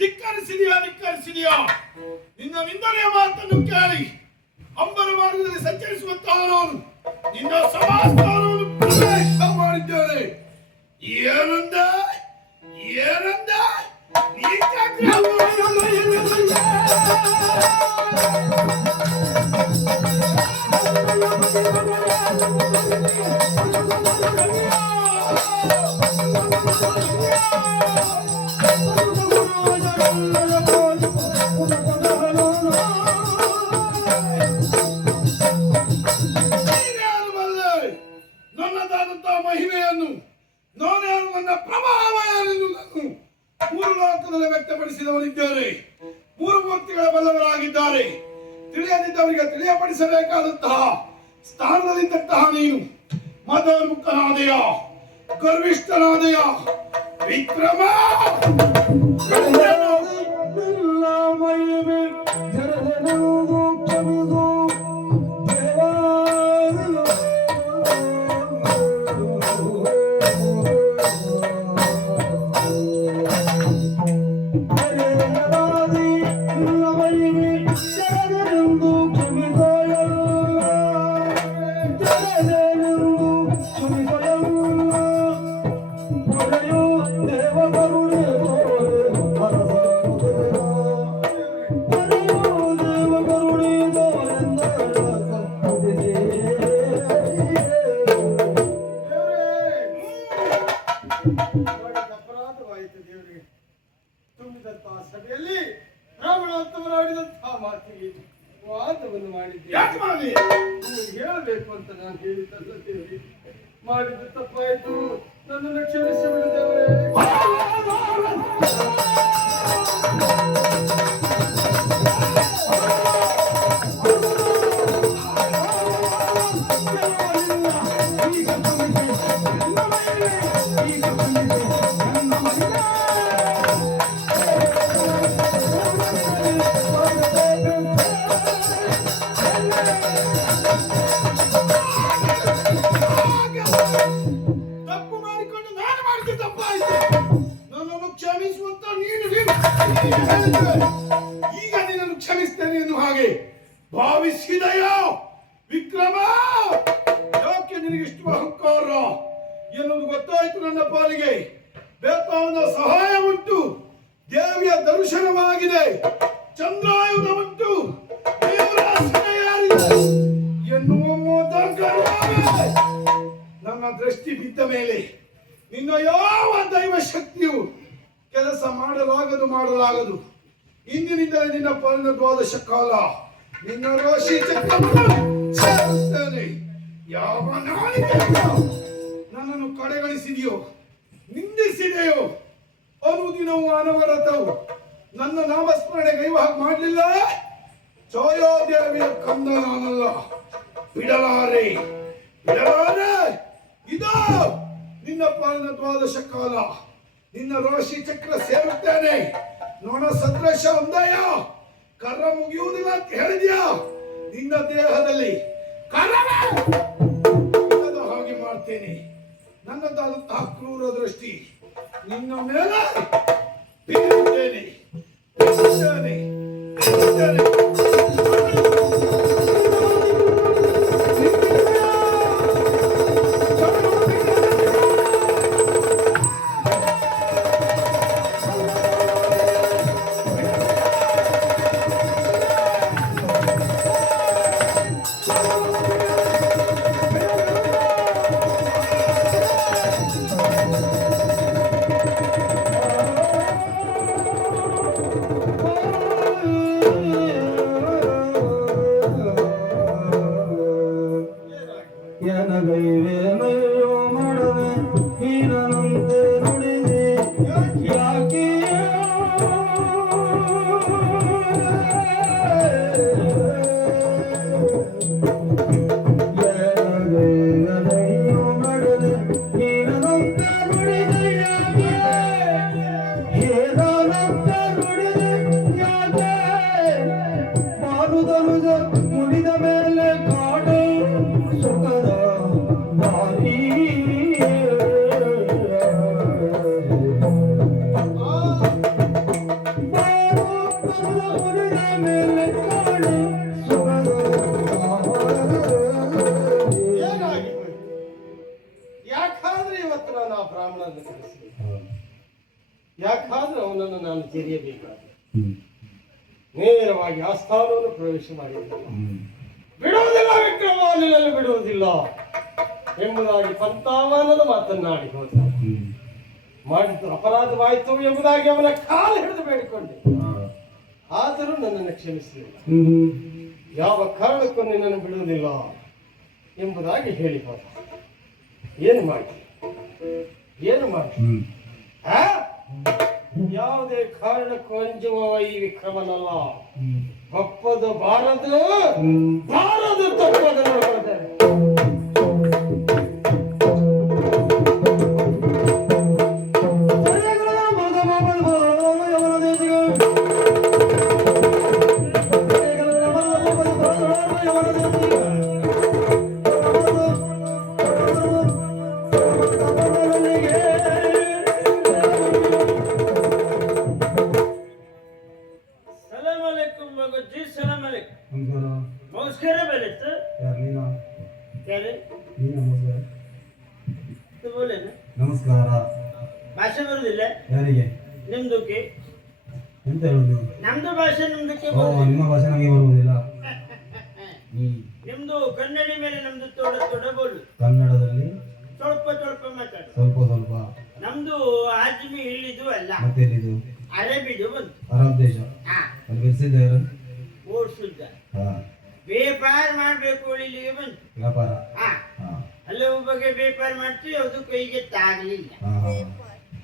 ಧಿಕ್ಕರಿಸಿದೆಯಾ ನಿನ್ನ ನಿಂದನೆಯ ಮಾತನ್ನು ಕೇಳಿ ಅಂಬರ ಮಾರ್ಗದಲ್ಲಿ ಸಂಚರಿಸುವಂತಹ ನಾನು ನಿನ್ನ ಸಮಾಸ್ಥಾನವನ್ನು ಪ್ರವೇಶ ಮಾಡಿದ್ದೇನೆ. ಏನಂದ ಏನಂದ ನನ್ನದಾದಂತಹ ಮಹಿಮೆಯನ್ನು ನಾನ್ಯಾರು ನನ್ನ ಪ್ರಭಾವ ಯಾರೆಂದು ನಾನು ಮೂರು ಲೋಕದಲ್ಲಿ ವ್ಯಕ್ತಪಡಿಸಿದವರಿದ್ದಾರೆ. ಮೂರು ಮೂರ್ತಿಗಳ ಬಲ್ಲವರಾಗಿದ್ದಾರೆ. ತಿಳಿಯದಿದ್ದವರಿಗೆ ತಿಳಿಯಪಡಿಸಬೇಕಾದಂತಹ ಸ್ಥಾನದಲ್ಲಿದ್ದಂತಹ ನೀನು ಮದೋನ್ಮುಖನಾದೆಯ, ಗರ್ವಿಷ್ಠನಾದೆಯ ವಿಕ್ರಮ. ಅಪರಾಧವಾಯಿತು ದೇವರಿಗೆ. ತುಂಬಿದಂತಹ ಸಭೆಯಲ್ಲಿ ರಾವಣಾಡಿದಂತಹ ಮಾತಿಗೆ ವಾದವನ್ನು ಮಾಡಿದ್ದೆ. ಹೇಳಬೇಕು ಅಂತ ನಾನು ಹೇಳಿದ್ದಲ್ಲ ದೇವರಿಗೆ. ಮಾಡಿದ ತಪ್ಪಾಯಿತು, ನನ್ನನ್ನು ಕ್ಷಮಿಸಿ ಬಿಡುತ್ತೇವೆ. ಈಗ ನಿನ್ನನ್ನು ಕ್ಷಮಿಸ್ತೇನೆ ಎನ್ನುವ ಹಾಗೆ ಭಾವಿಸಿದೆಯೋ ವಿಕ್ರಮ? ಯಾಕೆ ನಿನಗಿಷ್ಟು ಅಹಂಕಾರ ಎನ್ನುವುದು ಗೊತ್ತಾಯಿತು ನನ್ನ ಪಾಲಿಗೆ. ಬೇಕಾದ ಸಹಾಯ ಉಂಟು, ದೇವಿಯ ದರ್ಶನವಾಗಿದೆ, ಚಂದ್ರಾಯುಧ ಉಂಟು, ಎನ್ನುವ ನನ್ನ ದೃಷ್ಟಿ ಬಿದ್ದ ಮೇಲೆ ನಿನ್ನ ಯಾವ ದೈವ ಶಕ್ತಿಯು ಕೆಲಸ ಮಾಡಲಾಗದು. ಇಂದಿನಿಂದಲೇ ನಿನ್ನ ಪಾಲಿನ ದ್ವಾದಶ ಕಾಲ ನಿನ್ನ ರಾಶಿ ಚಕ್ರವನ್ನೇ ಯಾವ ನನ್ನನ್ನು ಕಡೆಗಣಿಸಿದೆಯೋ, ನಿಂದಿಸಿದೆಯೋ, ಅನುದಿನವೂ ಅನವರತವು ನನ್ನ ನಾಮಸ್ಮರಣೆ ಕೈವಾಹ ಮಾಡಲಿಲ್ಲ. ಛಾಯಾದೇವಿಯ ಕಂದ ನಾನಲ್ಲ, ಬಿಡಲಾರೆ. ಇದೋ ನಿನ್ನ ಪಾಲಿನ ದ್ವಾದಶ ಕಾಲ ನಿನ್ನ ರಾಶಿ ಚಕ್ರ ಸೇರುತ್ತೇನೆ. ನೋಡ ಸದೃಶ ಒಂದಯ ಕರ್ರ ಮುಗಿಯುವುದಿಲ್ಲ ಅಂತ ಹೇಳಿದ್ಯಾ? ನಿನ್ನ ದೇಹದಲ್ಲಿ ಕರ್ರದ ಹಾಗೆ ಮಾಡ್ತೇನೆ. ನನ್ನದಾದಂತಹ ಕ್ರೂರ ದೃಷ್ಟಿ ನಿನ್ನ ಮೇಲೆ ಬೀರುತ್ತೇನೆ. ಮರುದನುಜ ಮುಡಿದ ಮೇಲೆ ಕಾಡು ಸುಖದ ದಾರಿ ಮುಡಿದ ಮೇಲೆ ಕಾಡು ಸುಖದ ಏನಾಗಿತ್ತು? ಯಾಕಾದ್ರೆ ಇವತ್ತು ನಾನು ಆ ಬ್ರಾಹ್ಮಣನ ಕರೆಸಿದೆ? ಯಾಕಾದ್ರೆ ಅವನನ್ನು ನಾನು ತೆರೆಯಬೇಕಾದ ನೇರವಾಗಿ ಆಸ್ಥಾನವನ್ನು ಪ್ರವೇಶ ಮಾಡಿದ್ದೇನೆ. ಬಿಡುವುದಿಲ್ಲ ವಿಕ್ರಮಾದಿನಲ್ಲಿ ಬಿಡುವುದಿಲ್ಲ ಎಂಬುದಾಗಿ ಪಂತಾವನದ ಮಾತನ್ನಾಡಿ ಹೋದ. ಮಾಡಿದ್ದು ಅಪರಾಧವಾಯಿತು ಎಂಬುದಾಗಿ ಅವನ ಕಾಲು ಹಿಡಿದು ಬೇಡಿಕೊಂಡೆ. ಆದರೂ ನನ್ನನ್ನು ಕ್ಷಮಿಸಲಿಲ್ಲ. ಯಾವ ಕಾರಣಕ್ಕೂ ನಿನ್ನನ್ನು ಬಿಡುವುದಿಲ್ಲ ಎಂಬುದಾಗಿ ಹೇಳಿ ಹೋದ. ಏನು ಮಾಡಿ ಏನು ಮಾಡಿ ಯಾವುದೇ ಕಾರಣಕ್ಕೂ ಅಂಜುವ ಈ ವಿಕ್ರಮನಲ್ಲ. ಒಪ್ಪದು ಬಾರದು ಬಾರದು ತಪ್ಪದು ನೋಡಿದೆ. ನಮಸ್ಕಾರ. ಭಾಷೆ ಬರುದಿಲ್ಲ ಯಾರಿಗೆ? ನಿಮ್ದಕ್ಕೆ ಎಂತ ಹೇಳುದು? ನಮ್ದು ಭಾಷೆ ನಿಮ್ದಕ್ಕೆ ಓ, ನಿಮ್ಮ ಭಾಷೆ ನಮಗೆ ಬರುವುದಿಲ್ಲ. ನಿಮ್ದು ಕನ್ನಡಿ ಮೇಲೆ ನಮ್ದು ತೊಡ ತೊಡ ಬೋಲು. ಕನ್ನಡದಲ್ಲಿ ಸ್ವಲ್ಪ ಸ್ವಲ್ಪ ಮಾತಾಡು. ಸ್ವಲ್ಪ ಸ್ವಲ್ಪ. ನಮ್ದು ಆಜ್ಮಿ ಇಲ್ಲಿದು ಅಲ್ಲ, ಮತ್ತೆ ಎಲ್ಲಿದು? ಅರಬಿದು ಬಂತು. ಅರಬ್ ದೇಶ. ಅಲ್ಲಿ ಬೆಳೆಸಿದ್ದಾರೆ. ಓಡಿಸುದ್ದ ಹಾ, ವ್ಯಾಪಾರ ಮಾಡ್ಬೇಕು ಇಲ್ಲಿಗೆ ಬಂತು. ವ್ಯಾಪಾರ. ಹಾ, ಹಾ ಅಲ್ಲೇ ಒಬ್ಬಗೆ ವ್ಯಾಪಾರ ಮಾಡ್ತೀವಿ, ಅದು ಕೈಗೆ ತಾಗಲಿಲ್ಲ. ಹಾ ಹಾ.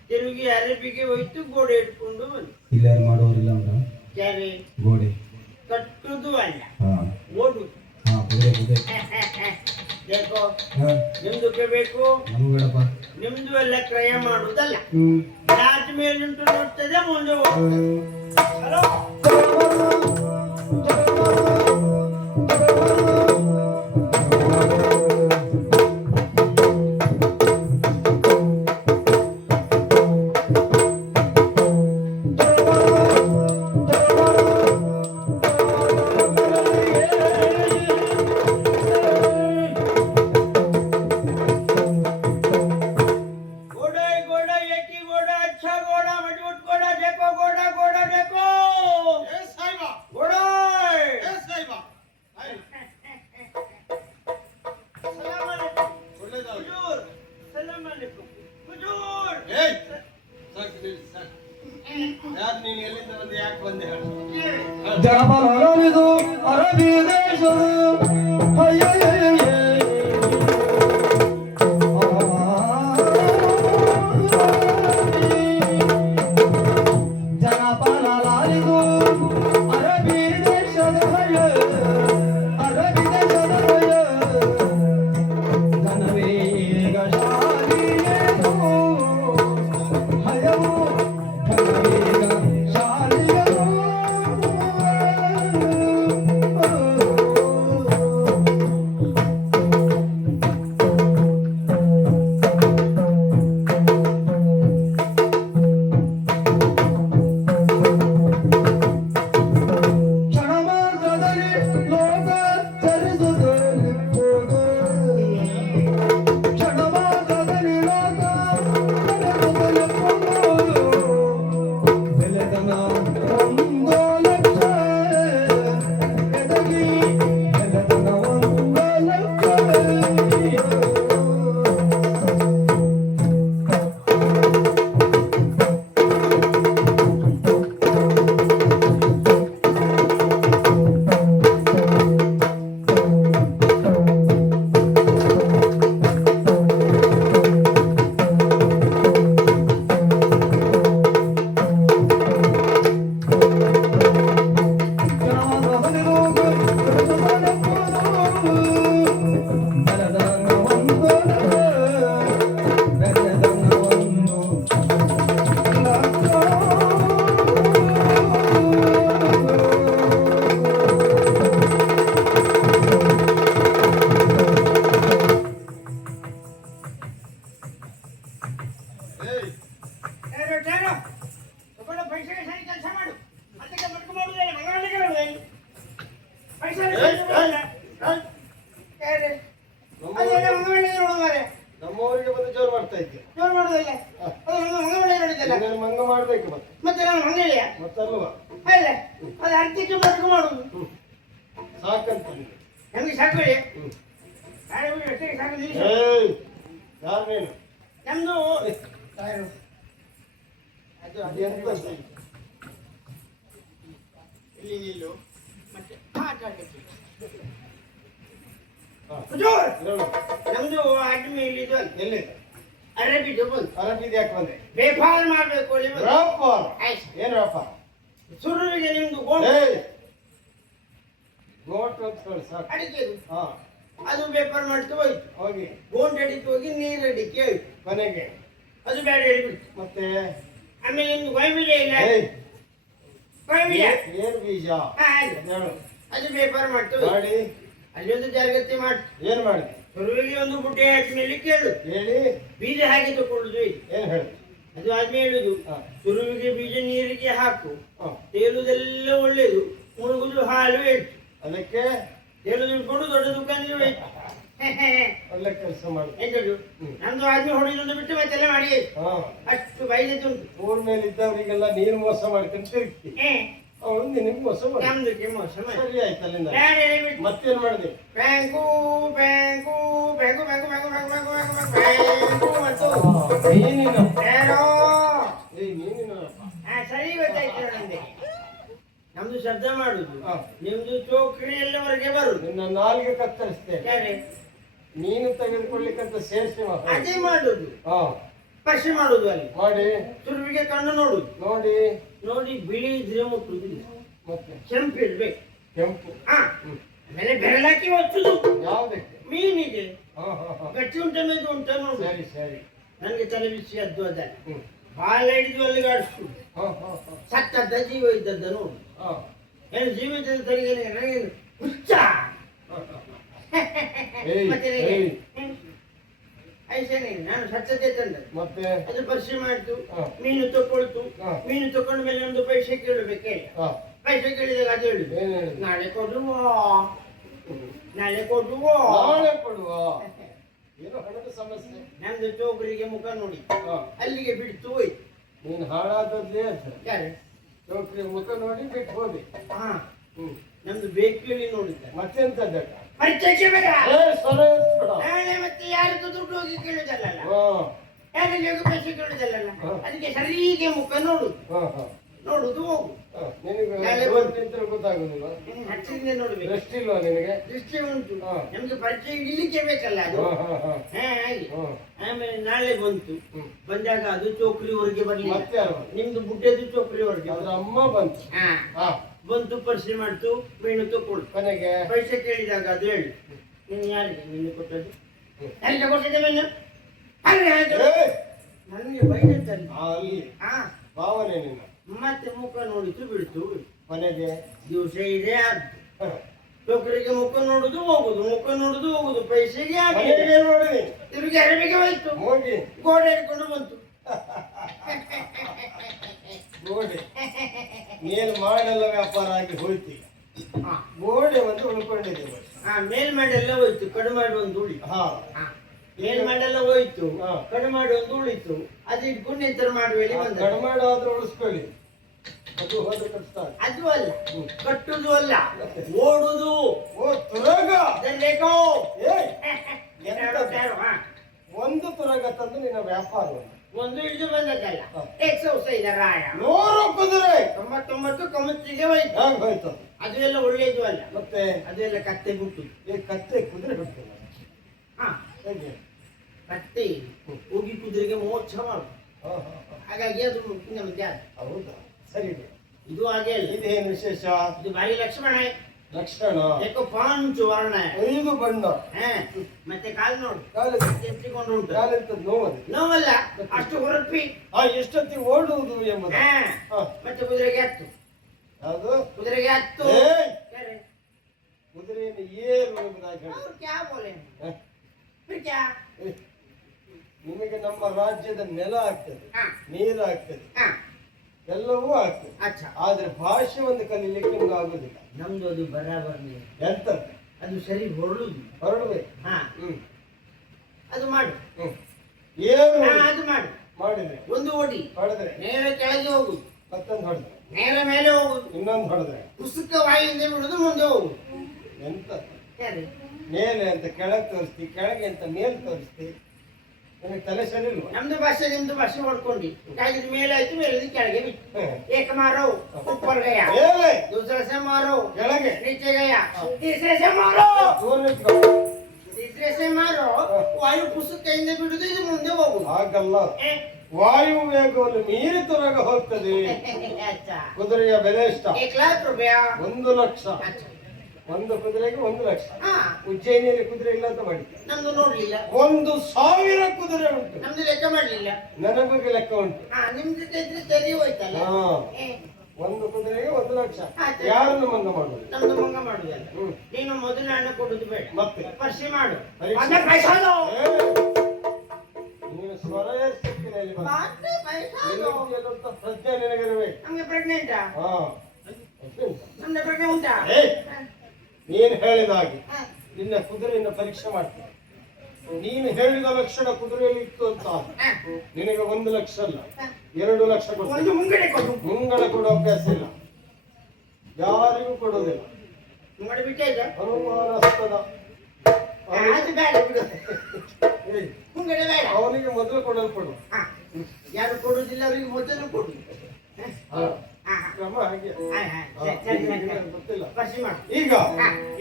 ತಿರುಗಿ ಅರಬಿಗೆ ಹೋಯ್ತು, ಗೋಡೆ ಇಟ್ಕೊಂಡು ಬಂತು. ಇಲ್ಲಿ ಯಾರು ಮಾಡುವವರಿಲ್ಲ ಅಂತ? ಕ್ಯಾರೆ ಗೋಡೆ ಕಟ್ಟುದು ಅಲ್ಲ, ಹಾ ಓಡುದು. ಹಾ, ಕುದುರೆ ಕುದುರೆ. ಬೇಕೋ ಹಾ, ನಿಮ್ದಕ್ಕೆ ಬೇಕು, ನಮಗೂ ಬೇಡಪ್ಪ. ನಿಮ್ದು ಎಲ್ಲ ಕ್ರಯ ಮಾಡುವುದಲ್ಲ. ಹ್ಮ್. ಜಾತಿ ಮೇಲುಂಟು ನೋಡ್ತದೆ, ಮುಂದೆ ಹೋಗ್ತದೆ. ಹಲೋ ಜನಪದ ಅರಬಿದು ಅರಬಿ ದೇಶದ ಜನಪದ ಲಾರಿದು ಅರಬಿ ದೇಶದ ಅರಬಿ ದೇಶದ ಜನವೇಗ ಶಾಲಿಯೇನು ಹಯವು ಜನವೇಗ ಶಾಲಿಯನು ಬಿಡಿ ಗಾಡಿ ಬಿಡಿ ಅಷ್ಟೇ ಸಾಕು ನಿಲ್ಲಿಸು. ಯಾರು ನೀನು? ನಮ್ದು ಅದೆಂತ ಇಲ್ಲಿ ನಿಲ್ಲು ಮತ್ತೆ ಮಾತಾಡ್ಬೇಕು. ಹಾ. ಹುಜೂರ್, ಹೇಳು. ನಮ್ದು ಅಜ್ಮೇಲ್ ಇದು ಎಲ್ಲಿ ಅರಬಿದು ಬಂದು ಅರಬಿದ್ ಯಾಕೆ ಬಂದೆ? ವ್ಯಾಪಾರ ಮಾಡ್ಬೇಕು ಅಲ್ಲಿ ಬಂದು. ವ್ಯಾಪಾರ? ಆಯ್ತು. ಏನು ವ್ಯಾಪಾರ? ಸುರುವಿಗೆ ನಿಮ್ದು ಗೋಣ್ ಗೋಟ್ ಅಂತ ಹೇಳಿ ಸಾಕು. ಅಡಿಕೆದು ಹಾ ಅದು ವ್ಯಾಪಾರ ಮಾಡ್ತಾ ಹೋಯ್ತು. ಹೋಗಿ ಗೋಂಡ್ ಅಡಿಕೆ ಹೋಗಿ ನೀರು ಅಡಿಕೆ ಆಯ್ತು. ಮನೆಗೆ ಅದು ಬೇಡ ಹೇಳಿಬಿಟ್ಟು. ಮತ್ತೆ ಆಮೇಲೆ ನಿಮ್ದು ಗೋಯ್ ಬೀಜ ಇಲ್ಲ ಏಯ್, ಗೋಯ್ ಬೀಜ ಏನ್ ಬೀಜ? ಆಯ್ತು. ಹೇಳು. ಅದು ವ್ಯಾಪಾರ ಮಾಡ್ತಾ ಹೋಯ್ತು. ಮಾಡಿ ಅಲ್ಲಿ ಒಂದು ಜಾಗೃತಿ ಮಾಡ್ತು. ಏನ್ ಮಾಡಿದೆ? ಸುರುವಿಗೆ ಒಂದು ಬುಡ್ಡೆ ಹಾಕಿಮೇಲೆ ಕೇಳು ಹೇಳಿ. ಬೀಜ ಹಾಕಿ ತಕೊಳ್ಳುದು ಇದು. ಏನ್ ಹೇಳಿ? ಅದು ಆದ್ಮೇಲೆ ಹೇಳುದು ಹಾ. ಸುರುವಿಗೆ ಬೀಜ ನೀರಿಗೆ ಹಾಕು, ಹಾ. ತೇಲುದೆಲ್ಲ ಒಳ್ಳೇದು, ಮುಳುಗುದು ಹಾಲು ಹೇಳ್ತು. ಅದಕ್ಕೆ ತೇಲುದು ಇಟ್ಕೊಂಡು ದೊಡ್ಡ ದುಕಾನಿಗೆ ಹೋಯ್ತು. ಒಳ್ಳೆ ಕೆಲಸ ಮಾಡಿ. ಎಂತದು ನಮ್ದು ಆದ್ಮಿ ಹೊಡೆದೊಂದು ಬಿಟ್ಟು ಮತ್ತೆಲ್ಲ ಮಾಡಿ ಹಾ ಅಷ್ಟು ಬೈದದ್ದುಂಟು. ಊರ್ ಮೇಲೆ ಇದ್ದವರಿಗೆಲ್ಲ ನೀನು ಮೋಸ ಮಾಡ್ಕೊಂಡು ತಿರುಗ್ತಿ, ಅವನು ನಿನಗೆ ಮೋಸ ಮಾಡಿ. ನಮ್ದಕ್ಕೆ ಮೋಸ ಮಾಡಿ. ಸರಿ ಆಯ್ತು ಅಲ್ಲಿಂದ. ಬೇಡ ಹೇಳಿಬಿಟ್ಟು. ಮತ್ತೇನ್ ಮಾಡಿದೆ? Bank bank bank bank bank bank bank bank bank ಮತ್ತು ನೀನಿನ ಯಾರೋ ನೀನಿನ ಸರಿ ಗೊತ್ತಾಯ್ತು ನಮ್ಗೆ. ನಮ್ದು ಶಬ್ದ ಮಾಡುದು, ಹಾ. ನಿಮ್ದು ಚೋಕ್ರಿ ಎಲ್ಲವರೆಗೆ ಬರುದು. ನಿನ್ನ ನಾಲ್ಗೆ ಕತ್ತರಿಸ್ತೇನೆ. ಯಾರೇ? ನೀನು ತೆಗೆದುಕೊಳ್ಳಿಕ್ಕಂತ ಸೇರಿಸಿ ಅದೇ ಮಾಡುದು, ಹಾ ಪರ್ಶಿ ಮಾಡುದು. ಅಲ್ಲಿ ಮಾಡಿ ತುರುವಿಗೆ ಕಣ್ಣು ನೋಡುದು, ನೋಡಿ ನೋಡಿ ಬಿಳಿ ಇದ್ರೆ ಮುಟ್ಟುದು, ಮತ್ತೆ ಕೆಂಪು ಇರ್ಬೇಕು. ಕೆಂಪು. ಹಾ ಆಮೇಲೆ ಬೆರಳಾಕಿ ಒಚ್ಚುದು. ಯಾವ್ದಕ್ಕೆ? ಮೀನಿಗೆ ಹಾ ಹಾ ಹಾ ಗಟ್ಟಿ ಉಂಟ ಮೇಲೆ ಉಂಟ ನೋಡು. ಸರಿ ಸರಿ. ನನಗೆ ತಲೆ ಬಿಸಿ ಅದ್ದು ಅದ ಹ್ಮ್ ಬಾಲ ಹಿಡಿದು ಅಲ್ಲಿಗೆ ಆಡಿಸುದು. ಹಾ ಹಾ ಹಾ ಸತ್ತದ್ದ ಜೀವ ಇದ್ದದ್ದ ನೋಡು. ಹಾ ಏನು ಜೀವ ಇದ್ದದ್ದು ತಲೆಗೆ ನನಗೇನು ಹುಚ್ಚ. ಏಯ್, ಮತ್ತೆ ಏಯ್. ಐಸನೇ ನಾನು ಸತ್ತದ್ದೇ ತಂದದ್ದು. ಮತ್ತೆ ಅದು ಪರಿಶೀಲನೆ ಮಾಡ್ತು, ಹಾ. ಮೀನು ತಕೊಳ್ತು. ಹಾ. ಮೀನು ತಕೊಂಡ ಮೇಲೆ ಒಂದು ಪೈಸೆ ಕೇಳಬೇಕೆ. ಹಾ ಪೈಸೆ ಕೇಳಿದಾಗ ಅದು ಹೇಳುದು, ಏನ್ ಹೇಳಿದೆ? ನಾಳೆ ಕೊಡುವ, ನಾಳೆ ಕೊಡುವ. ನಾಳೆ ಕೊಡುವ. ಏನೋ ಹಣದ ಸಮಸ್ಯೆ. ನಮ್ದು ಚೋಕರಿಗೆ ಮುಖ ನೋಡಿ ಹಾ. ಅಲ್ಲಿಗೆ ಬಿಡ್ತು ಹೋಯ್ತು. ನೀನ್ ಹಾಳಾದದ್ದೇ ಅಂತ ಯಾರು? ಚೌಕ್ರಿ ಮುಖ ನೋಡಿ ಬಿಟ್ಟು ಹೋದೆ. ಹಾ ಹ್ಮ್ ನಮ್ದು ಬೇಕೇಳಿ ನೋಡಿದ್ದ. ಮತ್ತೆಂತದ್ದಕ್ಕ? ಪರಿಚಯಕ್ಕೆ ಬೇಡ. ಸ್ವರ ಎತ್ಬಿಡ. ನಾಳೆ ಮತ್ತೆ ಯಾರದ್ದು ದುಡ್ಡು ಹೋಗಿ ಕೇಳುದಲ್ಲ, ಹಾ ಯಾರಲ್ಲಿ ಹೋಗಿ ಪೈಸೆ ಕೇಳುದಲ್ಲ. ಹಾ. ಅದಕ್ಕೆ ಸರಿಗೆ ಮುಖ ನೋಡುದು, ಹಾ ಹಾ ನೋಡುದು ಹೋಗು. ಹಾ. ನಿನಗೆ ನಾಳೆ ಜೋರ್ ಬಂದು. ನಿಂತ್ರೆ ಗೊತ್ತಾಗುದಿಲ್ಲ. ಹತ್ತಿರದಿಂದ ನೋಡ್ಬೇಕು. ದೃಷ್ಟಿ ಇಲ್ವಾ ನಿನಗೆ? ದೃಷ್ಟಿ ಉಂಟು. ಹಾ. ನಮ್ಗೆ ಪರಿಚಯ ಇಡ್ಲಿಕ್ಕೆ ಬೇಕಲ್ಲ ಅದು. ಹಾ ಹಾ ಹಾ ಹಾ ಹಾಗೆ. ಹಾ. ಆಮೇಲೆ ನಾಳೆ ಬಂತು. ಹ್ಮ್. ಬಂದಾಗ ಅದು ಚೋಕ್ರಿವರೆಗೆ ಬರ್ಲಿಲ್ಲ. ಮತ್ತೆ ಯಾರು ಬಂದ್ರು? ನಿಮ್ದು ಬುಡ್ಡೆದು ಚೋಕ್ರಿವರೆಗೆ ಅದ್ರ ಅಮ್ಮ ಬಂತು. ಹಾ ಹಾ ಬಂತು, ಪರಿಶೀಲನೆ ಮಾಡ್ತು, ಮೀನು ತಕೊಳ್ತು. ಕೊನೆಗೆ ಪೈಸೆ ಕೇಳಿದಾಗ ಅದು ಹೇಳಿ, ನೀನು ಯಾರಿಗೆ ನಿನ್ನೆ ಕೊಟ್ಟದ್ದು? ಯಾರಿಗೆ ಕೊಟ್ಟಿದ್ದೆ ಮೀನು? ಅಲ್ಲೇ ಆಯ್ತು. ಏಯ್! ನನಗೆ ಬೈದಂತಲ್ಲಿ. ಅಲ್ಲಿ ಹಾ ಭಾವನೆ ನಿನ್ನ. ಮತ್ತೆ ಮುಖ ನೋಡಿತು ಬಿಡ್ತು. ಕೊನೆಗೆ ದಿವಸ ಇದೆ ಆದ್ದು. ಹ. ಚೋಕರಿಗೆ ಮುಖ ನೋಡುದು ಹೋಗುದು, ಮುಖ ನೋಡುದು ಹೋಗುದು, ಪೈಸೆಗೆ ಕೊನೆಗೆ ನೋಡಿ ತಿರುಗಿ ಅರಬಿಗೆ ಹೋಯ್ತು. ಹೋಗಿ ಗೋಡೆ ಹಿಡ್ಕೊಂಡು ಬಂತು. ಗೋಡೆ ನೀನು ಮಾಡಲ್ಲ ವ್ಯಾಪಾರ ಆಗಿ ಹೋಯ್ತಿ. ಹಾ. ಗೋಡೆ ಒಂದು ಉಳ್ಕೊಂಡಿದೆ ಮತ್ತೆ. ಹಾ ಮೇಲ್ಮಾಡೆಲ್ಲ ಹೋಯ್ತು, ಕಡಿಮಾಡು ಒಂದು ಉಳಿ. ಹಾ ಹಾ ಮೇಲ್ಮಾಡೆಲ್ಲ ಹೋಯ್ತು, ಹಾ. ಕಡಿಮಾಡು ಒಂದು ಉಳಿತು. ಅದು ಇಟ್ಕೊಂಡು ಎಂತರ ಮಾಡುವಲ್ಲಿ ಬಂದ. ಕಡಿಮಾಡಾದ್ರೂ ಉಳಿಸ್ಕೊಳ್ಳಿ, ಅದು ಹೋದ ಕಷ್ಟ. ಅದು ಅಲ್ಲ, ಕಟ್ಟುದು ಅಲ್ಲ, ಓಡುದು. ಓ ತುರಗ. ಅದನ್ನೇಕೋ. ಏಯ್! ಯಾರೋ ಯಾರೋ, ಹಾ. ಒಂದು ತುರಗ ತಂದು ನಿನ್ನ ವ್ಯಾಪಾರವನ್ನು ಒಂದು ಹಿಡಿದು ಬಂದದ್ದಲ್ಲ. ಹಾ. 105 ರಾಯ 100 ಕುದುರೆ 99 ಕಮತ್ತಿಗೆ ಹೋಯ್ತು. ಹೇಗೆ ಹೋಯ್ತು? ಅದು ಎಲ್ಲ ಒಳ್ಳೇದು ಅಲ್ಲ, ಮತ್ತೆ ಅದೆಲ್ಲ ಕತ್ತೆ ಬಿಟ್ಟು. ಈ ಕತ್ತೆ ಕುದುರೆ ಬಿಡ್ತದೆ ಹಾ ಹೇಗೆ? ಕತ್ತೆ ಹೋಗಿ ಕುದುರೆಗೆ ಮೋಕ್ಷ ಮಾಡು. ಹಾ, ಹಾ, ಹಾ. ಹಾಗಾಗಿ ಅದು ನಮ್ಗೆ ಅದು. ಹೌದಾ? ಸರಿ ಇದೆ. ಇದು ಹಾಗೆ ಅಲ್ಲ, ಇದೇನು ವಿಶೇಷ? ಇದು ಭಾರಿ ಲಕ್ಷ್ಮಣ. ಲಕ್ಷಣ ಯಾಕೋ ಪಾಂಚು ವರ್ಣ. 5 ಬಣ್ಣ. ಹಾ ಮತ್ತೆ ಕಾಲು ನೋಡು ಕಾಲಿಗೆ ಎತ್ತಿಕೊಂಡು ಉಂಟು. ಕಾಲಿರ್ತದ ನೋವದು. ನೋವಲ್ಲ, ಅಷ್ಟು ಹೊರಪಿ. ಎಷ್ಟೊತ್ತಿಗೆ ಓಡುವುದು ಎಂಬುದು. ಹಾ ಹಾ. ಮತ್ತೆ ಕುದುರೆಗೆ ಹತ್ತು, ಯಾವುದು? ಕುದುರೆಗೆ ಹತ್ತು. ಏಯ್! ಯಾರು? ಕುದುರೆಯನ್ನು ಏರು ಎಂಬುದಾಗಿ ಹೇಳಿ. ಅವ್ರು ಕ್ಯಾ ಬೋಲೆ? ಹ? ಫಿರ್ ಕ್ಯಾ? ಏ, ನಿಮಗೆ ನಮ್ಮ ರಾಜ್ಯದ ನೆಲ ಆಗ್ತದೆ, ಹಾ ನೀರು ಆಗ್ತದೆ, ಹಾ ಎಲ್ಲವೂ ಆಗ್ತದೆ. ಅಚ್ಚಾ, ಆದ್ರೆ ಭಾಷೆ ಒಂದು ಕಲೀಲಿಕ್ಕೆ ನಿಮ್ಗೆ ಆಗುದಿಲ್ಲ. ನಮ್ದು ಅದು ಬರಾಬರ್ನಿ. ಎಂತ ಅದು ಸರಿ ಹೊರಳುದು. ಹೊರಡ್ಬೇಕು. ಹಾ ಹ್ಮ್ ಅದು ಮಾಡು. ಹ್ಮ್ ಏನು ಹಾ ಅದು ಮಾಡು. ಮಾಡಿದ್ರೆ ಒಂದು ಓಡಿ ಹೊಡೆದ್ರೆ ನೇರ ಕೆಳಗೆ ಹೋಗುದು, ಮತ್ತೊಂದು ಹೊಡೆದ್ರೆ ನೇರ ಮೇಲೆ ಹೋಗುದು, ಇನ್ನೊಂದು ಹೊಡೆದ್ರೆ ಪುಸ್ತಕ ವಾಯಿಂದ ಬಿಡುದು, ಮುಂದೆ ಹೋಗುದು. ಎಂತ ಯಾರು? ಮೇಲೆ ಅಂತ ಕೆಳಗೆ ತೋರಿಸ್ತಿ, ಕೆಳಗೆ ಅಂತ ಮೇಲೆ ತೋರಿಸ್ತಿ. ನಿನಗೆ ತಲೆ ಸರಿ ಇಲ್ವಾ? ನಮ್ದು ಭಾಷೆ ನಿಮ್ದು ಭಾಷೆ ಹೊಡ್ಕೊಂಡು ಕಾಯ್ದು ಮೇಲೆ ಆಯ್ತು ಮೇಲೆ ಕೆಳಗೆ ಬಿಟ್ಟು ಏಕ ಮಾರೋ ऊपर गया ಮೇಲೆ दूसरे से मारो ಕೆಳಗೆ नीचे गया तीसरे से मारो ದೂರ ನಿಂತ್ಕೊ. तीसरे से मारो ವಾಯು ಪುಸ್ತಕ ಕೈಯಿಂದ ಬಿಡುದು ಇದು ಮುಂದೆ ಹೋಗುದು ಹಾಗಲ್ಲ, ಏ? ವಾಯು ವೇಗವನ್ನು ಮೀರಿ ತೊರಗ ಹೋಗ್ತದೆ. अच्छा ಕುದುರೆಯ ಬೆಲೆ ಎಷ್ಟ? 1,00,000 1,00,000. अच्छा ಒಂದು ಕುದುರೆಗೆ 1,00,000. ಹಾ ಉಜ್ಜಯಿನಿಯಲ್ಲಿ ಕುದುರೆ ಇಲ್ಲ ಅಂತ ಮಾಡಿ ನಮ್ದು ನೋಡ್ಲಿಲ್ಲ 1,000 ಕುದುರೆ ಉಂಟು. ನಮ್ದು ಲೆಕ್ಕ ಮಾಡ್ಲಿಲ್ಲ ನನಗೆ ಲೆಕ್ಕ ಉಂಟು. ಹಾ ನಿಮ್ದು ಇದ್ರೆ ತೆರಿ ಹೋಯ್ತಲ್ಲ ಹಾ, ಏ, ಒಂದು ಕುದುರೆಗೆ 1,00,000. ಆಯ್ತು. ಯಾರನ್ನು ಮಂಗ ಮಾಡುದು? ನಮ್ದು ಮಂಗ ಮಾಡುದಲ್ಲ ಹ್ಮ್. ನೀನು ಮೊದಲು ಹಣ ಕೊಡುದು ಬೇಡ ಮತ್ತೆ ಪರಿಶೀಲಿ ಮಾಡು ಪರೀಕ್ಷೆ. ಮತ್ತೆ ಪೈಸಾಲು ಏ, ನೀನು ಸ್ವರಯ ಸ್ಥಿತಿಯಲ್ಲಿ ಬಂದ. ಮತ್ತೆ ಪೈಸಾಲು ನಿನ್ನ ರೀತಿಯಾದಂಥ ಪ್ರಜ್ಞೆ ನಿನಗಿರಬೇಕು. ನಮ್ಗೆ ಪ್ರೆಗ್ನೆಂಟಾ ಹಾ, ನಮ್ಗೆ ಪ್ರಜ್ಞೆ ಉಂಟಾ ಏ, ನೀನು ಹೇಳಿದ ಹಾಗೆ ಹಾ. ನಿನ್ನ ಕುದುರೆಯನ್ನು ಪರೀಕ್ಷೆ ಮಾಡ್ತೀನಿ. ನೀನು ಹೇಳಿದ ಲಕ್ಷಣ ಕುದುರೆಯಲ್ಲಿ ಇತ್ತು ಅಂತ ನಿನಗೆ 1,00,000 ಅಲ್ಲ 2,00,000 ಒಂದು ಕೊಡ್ತೀನಿ. ಮುಂಗಡೆ ಕೊಡು ಮುಂಗಡ ಕೊಡೋ ಅಭ್ಯಾಸ ಇಲ್ಲ, ಯಾರಿಗೂ ಕೊಡೋದಿಲ್ಲ. ಮುಂಗಡೆ ಬಿಟ್ಟಿದ್ದ ಅನುಮಾನಾಸ್ಪದ. ಅದು ಬೇಡ ಬಿಡು ಏ, ಮುಂಗಡೆ ಬೇಡ ಅವನಿಗೆ ಮೊದಲು ಕೊಡಲ್ಪಡು. ಹಾ. ಯಾರು ಕೊಡುದಿಲ್ಲ ಅವ್ರಿಗೆ ಮೊದಲು ಕೊಡು ಹಾ, ಹಾ, ಕ್ರಮ ಹಾಗೆ. ಹಾ, ಹಾ, ಸರಿ, ಸರಿ, ಸರಿ, ಸರಿ. ಗೊತ್ತಿಲ್ಲ. ಪರಿಶೀಲಿ ಮಾಡು ಈಗ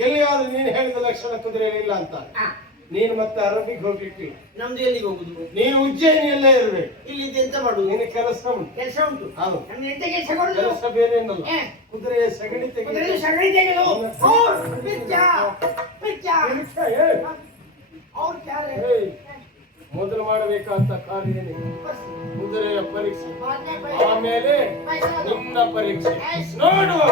ಎಲ್ಲಿಯಾದ್ರೂ ನೀನು ಹೇಳಿದ ಲಕ್ಷಣ ಕುದುರೆಯಲ್ಲಿ ಇಲ್ಲ ಅಂತ ಹಾ. ನೀನು ಮತ್ತೆ ಅರಬಿಗೆ ಹೋಗ್ಲಿಕ್ಕೆ ನಮ್ದು ಎಲ್ಲಿಗೆ ಹೋಗುದು ನೀನು ಉಜ್ಜಯಿನಿಯಲ್ಲೇ ಇರ್ಬೇಕು. ಇಲ್ಲಿ ಎಂತ ಮಾಡುದು ನಿನ್ನ ಕೆಲಸ ಉಂಟು. ಕೆಲಸ ಉಂಟು ಹೌದು. ನಮ್ಗೆ ಎಂತ ಕೆಲಸ ಕೊಡುದು ಕೆಲಸ ಬೇರೆ ಏನಲ್ಲ, ಏ. ಕುದುರೆಯ ಸಗಣಿ ಕುದುರೆ ತೆಗೆದು ಸಗಣಿ ತೆಗೆದು ಪಿಚ್ಚ ಪಿಚ್ಚ ಅವ್ರು ಕ್ಯಾರೆ ಏಯ್, ಮೊದಲು ಮಾಡಬೇಕಾದ ಕಾರ್ಯ ಏನಿದೆ? ಕುದುರೆಯ ಪರೀಕ್ಷೆ, ಆಮೇಲೆ ನಿನ್ನ ಪರೀಕ್ಷೆ ನೋಡುವ.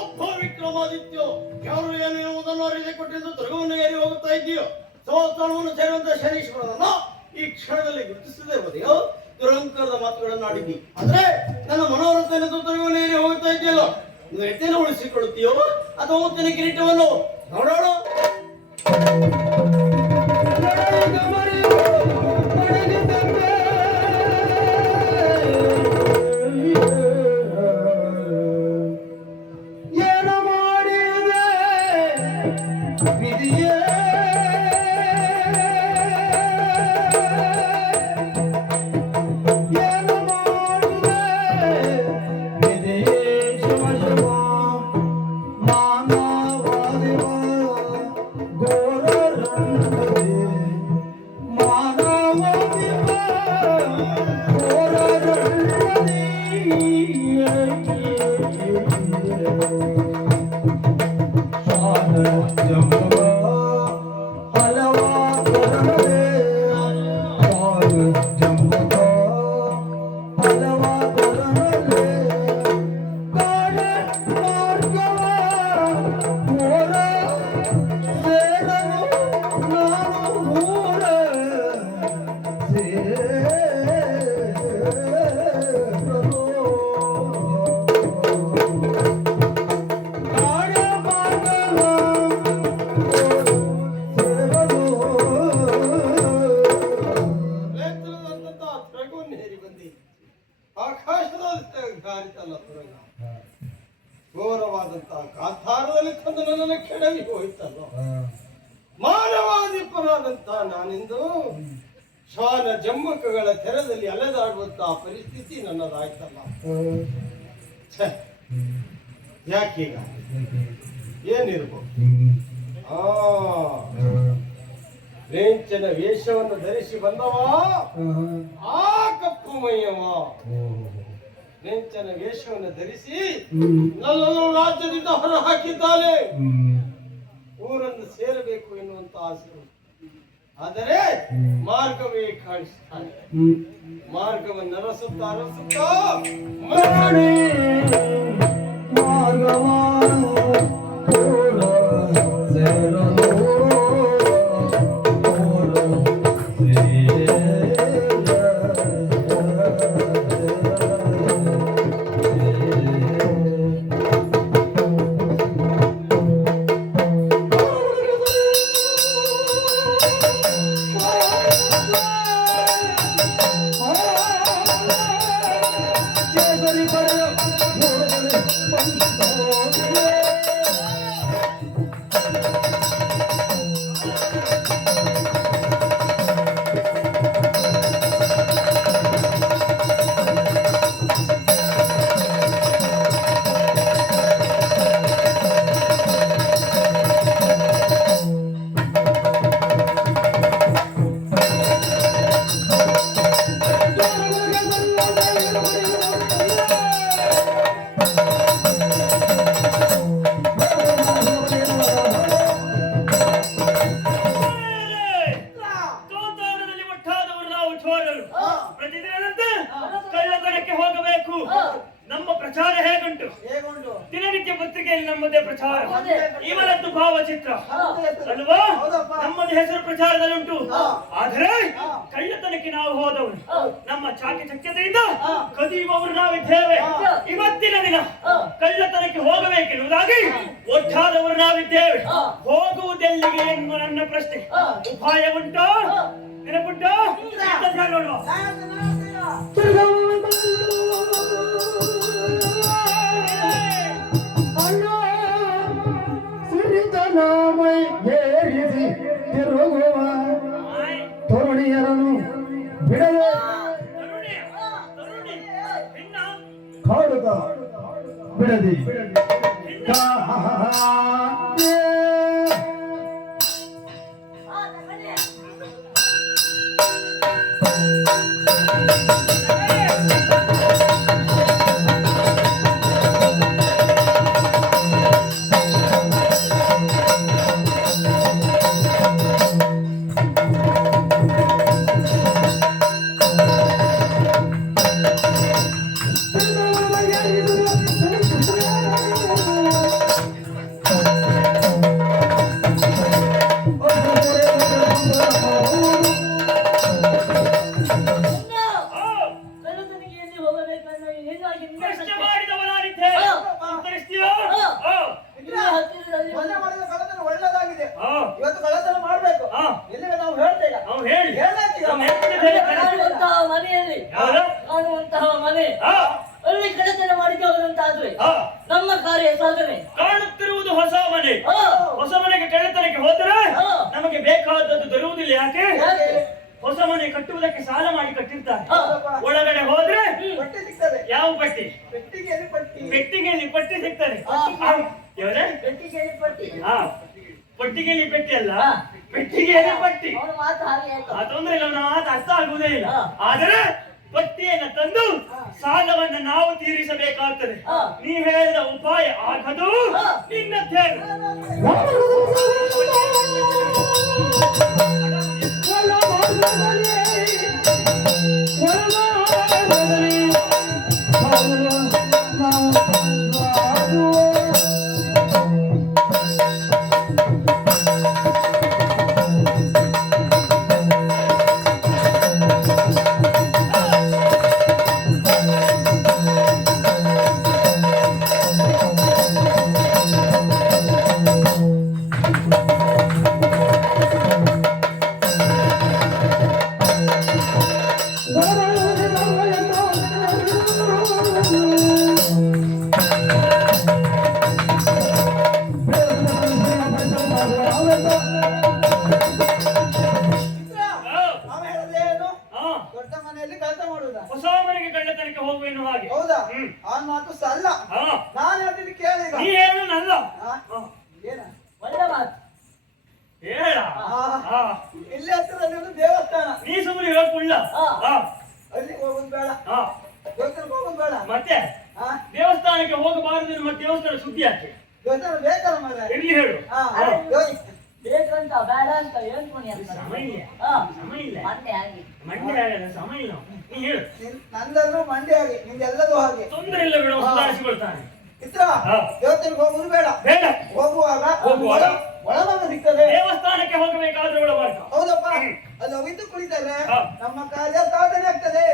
ಒಬ್ಬ ವಿಕ್ರಮಾದಿತ್ಯ ಯಾರು ಏನು ಎನ್ನುವುದನ್ನು ಅರಿದೆ ಕೊಟ್ಟೆಂದು ದುರ್ಗವನ್ನು ಏರಿ ಹೋಗುತ್ತಾ ಇದೆಯೋ ಸೋತನವನ್ನು ಸೇರುವಂತ ಶನೀಶ್ವರನನ್ನ ಈ ಕ್ಷಣದಲ್ಲಿ ಗುರುತಿಸದೆ ಹೋದೆಯೋ ದುರಂಕಾರದ ಮಾತುಗಳನ್ನು ಆಡಿದ್ದಿ. ಆದ್ರೆ ನನ್ನ ಮನೋರಥವನ್ನು ದುರ್ಗವನ್ನು ಏರಿ ಹೋಗುತ್ತಾ ಇದೆಯಲ್ಲ ಇದು ಎತ್ತೇನು ಉಳಿಸಿಕೊಳ್ಳುತ್ತೀಯೋ ಅಥವಾ ಮುತ್ತಿನ ಕಿರೀಟವನ್ನು ನೋಡೋಣ. ಏನು ಮಾಡಿದೆ ವಿಧಿಯೇ ಏನು ಮಾಡಿದೆ ವಿಧಿಯೇ ಶಿವ ಶಿವ ಮಾನವಾದಿವ ಘೋರ ರಂಗದೆ ಮಾನವಾದಿವ ಘೋರ ರಂಗದೆ ನೇತ್ರದಂತಹ ರಘುವನ್ನು ಹೇರಿ ಬಂದಿ. ಆಕಾಶದಲ್ಲಿ ಹಾರಿತಲ್ಲ ತುರಂಗ, ಘೋರವಾದಂತಹ ಗಾಂಧಾರದಲ್ಲಿ ತಂದು ನನ್ನನ್ನು ಕೆಡವಿ ಹೋಯ್ತಲ್ಲ. ಮಾನವಾಧಿಪನಾದಂತಹ ನಾನಿಂದು ಶ್ವಾನ ಜಮ್ಮುಕಗಳ ತೆರದಲ್ಲಿ ಅಲೆದಾಡುವಂತಹ ಪರಿಸ್ಥಿತಿ ನನ್ನದಾಯ್ತಲ್ಲ. ಛೆ, ಯಾಕೀಗ ಏನಿರ್ಬೋದು? ರೇಂಚನ ವೇಷವನ್ನು ಧರಿಸಿ ಬಂದವ ಆ ಕಪ್ಪು ಮೈಯವ. ರೇಂಚನ ವೇಷವನ್ನು ಧರಿಸಿ ನನ್ನನ್ನು ರಾಜ್ಯದಿಂದ ಹೊರ ಹಾಕಿದ್ದಾನೆ. ಊರನ್ನು ಸೇರಬೇಕು ಎನ್ನುವಂತ ಆಸೆ. ಆದರೆ ಮಾರ್ಗವೇ ಕಾಣಿಸ್ತಾನೆ. ಮಾರ್ಗವನ್ನು ಅರಸುತ್ತಾ ಅರಸುತ್ತಾ ಮರಣೆ ಮಾರ್ಗವ ತೋರ ಸೇರಲು ಗೋತಾರದಲ್ಲಿ ಒಟ್ಟಾದವರು ನಾವು ಚೋರರು. ಪ್ರತಿದಿನದಂತೆ ಕಳ್ಳತನಕ್ಕೆ ಹೋಗಬೇಕು. ನಮ್ಮ ಪ್ರಚಾರ ಹೇಗುಂಟು? ದಿನನಿತ್ಯ ಪತ್ರಿಕೆಯಲ್ಲಿ ನಮ್ಮದೇ ಪ್ರಚಾರ. ಇವರದ್ದು ಭಾವಚಿತ್ರ ಅಲ್ವಾ? ನಮ್ಮದು ಹೆಸರು ಪ್ರಚಾರದಲ್ಲುಂಟು. ಆದರೆ ಕಳ್ಳತನಕ್ಕೆ ನಾವು ಹೋದವರು. ನಮ್ಮ ಚಾಕಚಕ್ಯತೆಯಿಂದ ಕದಿಯುವವರು ನಾವಿದ್ದೇವೆ. ಇವತ್ತಿನ ದಿನ ಕಳ್ಳತನಕ್ಕೆ ಹೋಗಬೇಕೆನ್ನುವುದಾಗಿ ಒಟ್ಟಾದವರು ನಾವಿದ್ದೇವೆ. ಹೋಗುವುದೆಲ್ಲಿಗೆ ಎನ್ನುವ ನನ್ನ ಪ್ರಶ್ನೆ. ಉಪಾಯ ಉಂಟೋ? ನೆನಪುಂಟೋ? ನೋಡುವ. ಸಿರಿತನಾಮೈ ಏರಿಸಿ ತಿರುಗುವ ತರುಣಿಯರನ್ನು ಬಿಡದೆ ಕಾಡುತ್ತ ಬಿಡದಿ ಪ್ರಶ್ನೆ ಮಾಡಿದವನಾಗಿದ್ದೇನೆ. ಉತ್ತರಿಸ್ತೀಯೋ? ಮೊನ್ನೆ ಮಾಡಿದ ಕಳ್ಳತನ ಒಳ್ಳೆದಾಗಿದೆ. ಹಾ. ಇವತ್ತು ಕಳ್ಳತನ ಮಾಡ್ಬೇಕು. ಹಾ. ಎಲ್ಲಿಗೆ ನಾವು ಹೇಳ್ತೇವೆ. ಅವ್ನು ಹೇಳಿ. ಹೇಳಾಕಿದ. ಅವ್ನು ಹೇಳ್ತಿದ್ದಾನೆ. ಕಾಣುವಂತಹ ಮನೆಯಲ್ಲಿ ಯಾರು? ಕಾಣುವಂತಹ ಮನೆ ಹಾ. ಅಲ್ಲಿ ಕಳ್ಳತನ ಮಾಡಿದವರಂತಾದ್ರೆ ಹಾ. ನಮ್ಮ ಕಾರ್ಯ ಸಾಧನೆ. ಕಾಣುತ್ತಿರುವುದು ಹೊಸ ಮನೆ. ಹಾ. ಹೊಸ ಮನೆಗೆ ಕಳ್ಳತನಕ್ಕೆ ಹೋದರೆ ಹಾ. ನಮಗೆ ಬೇಕಾದದ್ದು ದೊರೆಯುವುದಿಲ್ಲ. ಯಾಕೆ? ಯಾಕೆ? ಹೊಸ ಮನೆ ಕಟ್ಟುವುದಕ್ಕೆ ಸಾಲ ಮಾಡಿ ಕಟ್ಟಿರ್ತಾರೆ. ಹಾ. ಒಳಗಡೆ ಹೋದ್ರೆ ಪಟ್ಟಿ ಸಿಗ್ತದೆ. ಯಾವ ಪಟ್ಟಿ? ಪೆಟ್ಟಿಗೆಯಲ್ಲಿ ಪಟ್ಟಿ. ಪೆಟ್ಟಿಗೆಯಲ್ಲಿ ಪಟ್ಟಿ ಸಿಗ್ತದೆ. ಹಾ. ಯಾವ್ದೇ? ಪೆಟ್ಟಿಗೆಯಲ್ಲಿ ಪಟ್ಟಿ. ಹಾ. ಪಟ್ಟಿಗೆಯಲ್ಲಿ ಪೆಟ್ಟಿ ಅಲ್ಲ, ಹಾ. ಪೆಟ್ಟಿಗೆಯಲ್ಲಿ ಪಟ್ಟಿ. ಅವನ ಮಾತು ಹಾಗೆ ಆಯ್ತು. ಆ ತೊಂದ್ರೆ ಇಲ್ಲ, ಅವನ ಮಾತು ಅರ್ಥ ಆಗುವುದೇ ಇಲ್ಲ. ಹಾ. ಆದರೆ ಪಟ್ಟಿಯನ್ನು ತಂದು ಸಾಲವನ್ನ ನಾವು ತೀರಿಸಬೇಕಾಗ್ತದೆ. ಹಾ. ನೀ ಹೇಳಿದ ಉಪಾಯ ಆಗದು. ಹಾ. ನಿನ್ನದ್ದೇನು? ಅವ ಹೇಳೋದೇನು? ಹಾ. ದೊಡ್ಡ ಮನೆಯಲ್ಲಿ ಕೆಲಸ ಮಾಡುವುದ. ಹೊಸ ಮನೆಗೆ ಕಳ್ಳತನಕ್ಕೆ ಹೋಗುವ ಎನ್ನುವ ಹಾಗೆ. ಹೌದಾ? ಹ್ಮ್. ಆ ಮಾತು ಸಲ್ಲ. ಹಾ. ನಾನು ಹೇಳ್ತೀನಿ ಕೇಳಿಗ. ನೀ ಹೇಳು ನಲ್ಲ. ಹಾ? ಹಾ. ಏನ? ಒಳ್ಳೆ ಮಾತು. ಹೇಳ. ಹಾ. ಇಲ್ಲಿ ಹತ್ತಿರದಲ್ಲಿ ಒಂದು ದೇವಸ್ಥಾನ. ನೀ ಸುಮ್ಮನೆ ಹೇಳಕ್ಕುಳ್ಳ. ಹಾ. ಹಾ. ಅಲ್ಲಿಗೆ ಹೋಗೋದು ಬೇಡ. ಹಾ. ದೇವಸ್ಥಾನಕ್ಕೆ ಹೋಗೋದು ಬೇಡ. ಮತ್ತೆ ಹಾ? ದೇವಸ್ಥಾನಕ್ಕೆ ಹೋಗಬಾರದು. ಮತ್ತೆ ದೇವಸ್ಥಾನ ಸುದ್ದಿ ಯಾಕೆ? ದೇವಸ್ಥಾನ ಬೇಕಲ್ಲ ಮಾರ್ರೆ. ಇರ್ಲಿ ಹೇಳು. ಹಾ. ಬೇಕಂತ ಬೇಡ ಅಂತ ಹೇಳ್ಕೊಣಿ ಅಂತ ಸಮಯ ಇಲ್ಲ. ಹಾ ಸಮಯ ಇಲ್ಲ. ಮಂಡೆ ಆಗಿ ಮಂಡ್ಯ ಆಗಲ್ಲ, ಸಮಯ ಇಲ್ಲ. ನೀ ಹೇಳು. ನಂದಲ್ಲೂ ಮಂಡ್ಯ ಹಾಗೆ ನಿಂದೆಲ್ಲದೂ ಹಾಗೆ. ತೊಂದರೆ ಇಲ್ಲ ಬಿಡು, ಸುಧಾರಿಸಿಕೊಳ್ತಾನೆ. ಮಿತ್ರ ಹಾ. ದೇವತೆಗೆ ಹೋಗುದು ಬೇಡ. ಬೇಡ. ಹೋಗುವಾಗ ಹೋಗುವಾಗ? ಒಳಭಾಗ ಸಿಗ್ತದೆ. ದೇವಸ್ಥಾನಕ್ಕೆ ಹೋಗಬೇಕಾದ್ರೆ ಒಳಬಾರ್ಕ. ಹೌದಪ್ಪ, ಅಲ್ಲಿ ಅವಿತು ಕುಳಿತರೆ ಹಾ. ನಮ್ಮ ಕಾರ್ಯ ಸಾಧನೆ ಆಗ್ತದೆ.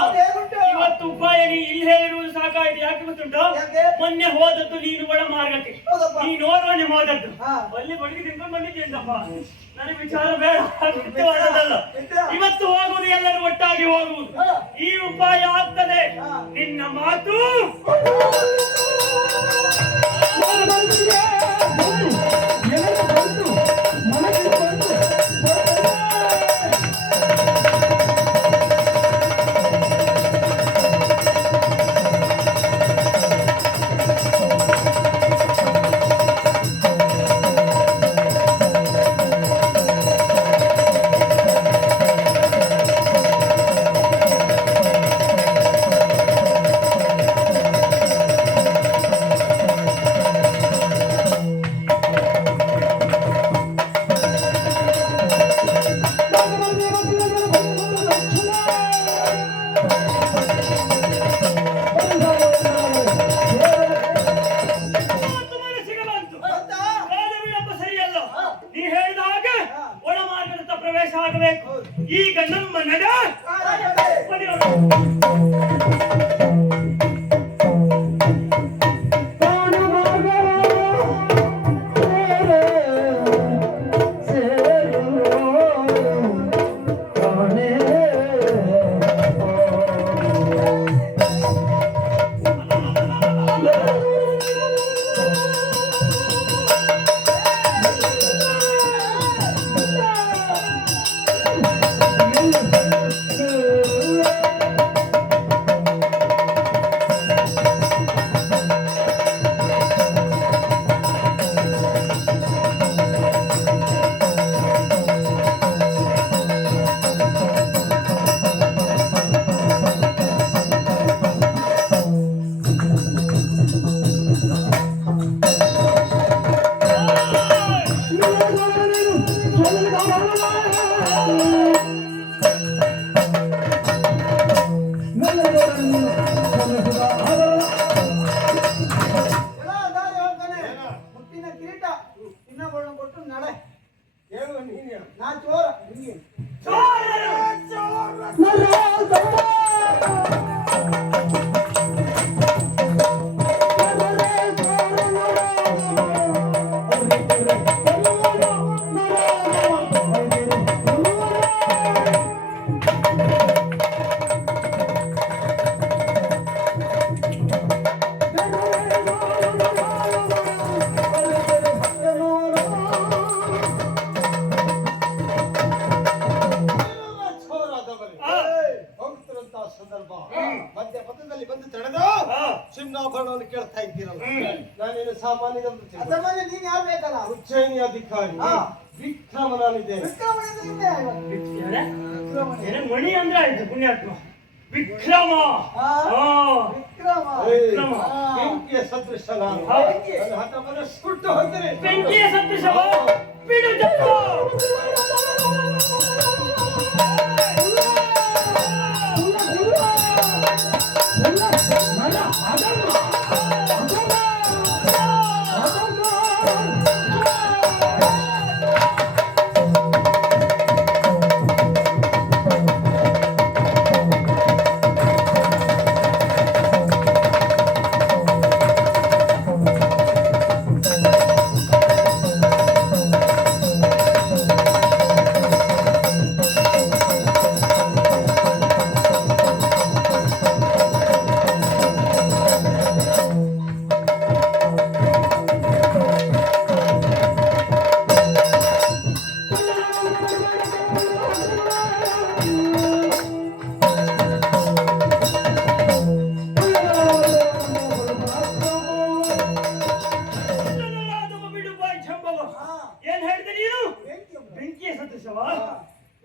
ಅದೇನುಂಟು? ಇವತ್ತು ಉಪಾಯ ನೀ ಇಲ್ಲೇ ಇರುವುದು ಸಾಕಾಯ್ತು. ಯಾಕೆ ಗೊತ್ತುಂಟು? ಯಾಕೆ? ಮೊನ್ನೆ ಹೋದದ್ದು ನೀನು ಒಳ ಮಾರ್ಗಕ್ಕೆ. ಹೌದಪ್ಪ. ನೀನು ಓರ್ವನೆ ಹೋದದ್ದು. ಹಾ. ಅಲ್ಲಿ ಬಡಿಗೆ ತಿನ್ಕೊಂಡು ಬಂದಿದ್ದೇನಪ್ಪ. ನನಗೆ ವಿಚಾರ ಬೇಡ, ಬಿಟ್ಟು ಮಾಡೋದಲ್ಲ. ಇವತ್ತು ಹೋಗುವುದು, ಎಲ್ಲರೂ ಒಟ್ಟಾಗಿ ಹೋಗುವುದು. ಹಾ. ಈ ಉಪಾಯ ಆಗ್ತದೆ. ಹಾ. ನಿನ್ನ ಮಾತು ಮಾತು ಮನಸ್ಸಿಗೆ ಬಂತು. ಕಾಲ ವಿಳಂಬ ಸರಿಯಲ್ಲ. ನೀ ಹೇಳಿದ ಹಾಗೆ ಒಳ ಮಾರ್ಗದತ್ತ ಪ್ರವೇಶ ಆಗಬೇಕು. ಈಗ ನಮ್ಮ ನಡ ಎಲ್ಲ ದಾರಿ ಹೋಗ್ತಾನೆ. ಮುತ್ತಿನ ಕಿರೀಟ ಇನ್ನೊಬ್ಬಳನ್ನು ಕೊಟ್ಟು ನಡೆ. ಹೇಳು, ನೀನು ಹೇಳು. ನಾ ಚೋರ ನಿಂಗೆ. ಚೋರಾದವರೇ, ಆ. ಹೋಗುತ್ತಿರುವಂತಹ ಸಂದರ್ಭ ಹಾ. ಮಧ್ಯ ಪಥದಲ್ಲಿ ಬಂದು ತಡೆದು ಹಾ. ಚಿನ್ನಾಭರಣವನ್ನು ಕೇಳ್ತಾ ಇದ್ದೀರಲ್ಲ. ಹ್ಮ್. ನಾನೇನು ಸಾಮಾನ್ಯದಂತ ಅದರಲ್ಲಿ ನೀನ್ ಯಾರು ಬೇಕಲ್ಲ? ಉಜ್ಜಯಿನಿ ಅಧಿಕಾರಿ ಹಾ. ವಿಕ್ರಮನಾನಿದ್ದೇನೆ. ವಿಕ್ರಮಣಿಂದ ಹಿಂದೆ ಆಯ್ತು. ಮಣಿ ಅಂದ್ರೆ ಆಯ್ತು ಪುಣ್ಯಾತ್ಮ. ವಿಕ್ರಮ. ಹಾ. ಆ. ವಿಕ್ರಮ. ವಿಕ್ರಮ. ಬೆಂಕಿಯ ಸದೃಶ ನಾನು. ಹಾ. ನನ್ನ ಹಠವನ್ನು ಸುಟ್ಟು ಹೋಗ್ತೇನೆ. ಬೆಂಕಿಯ ಸದೃಶವ ಬಿಡು ಜಪ್ಪ.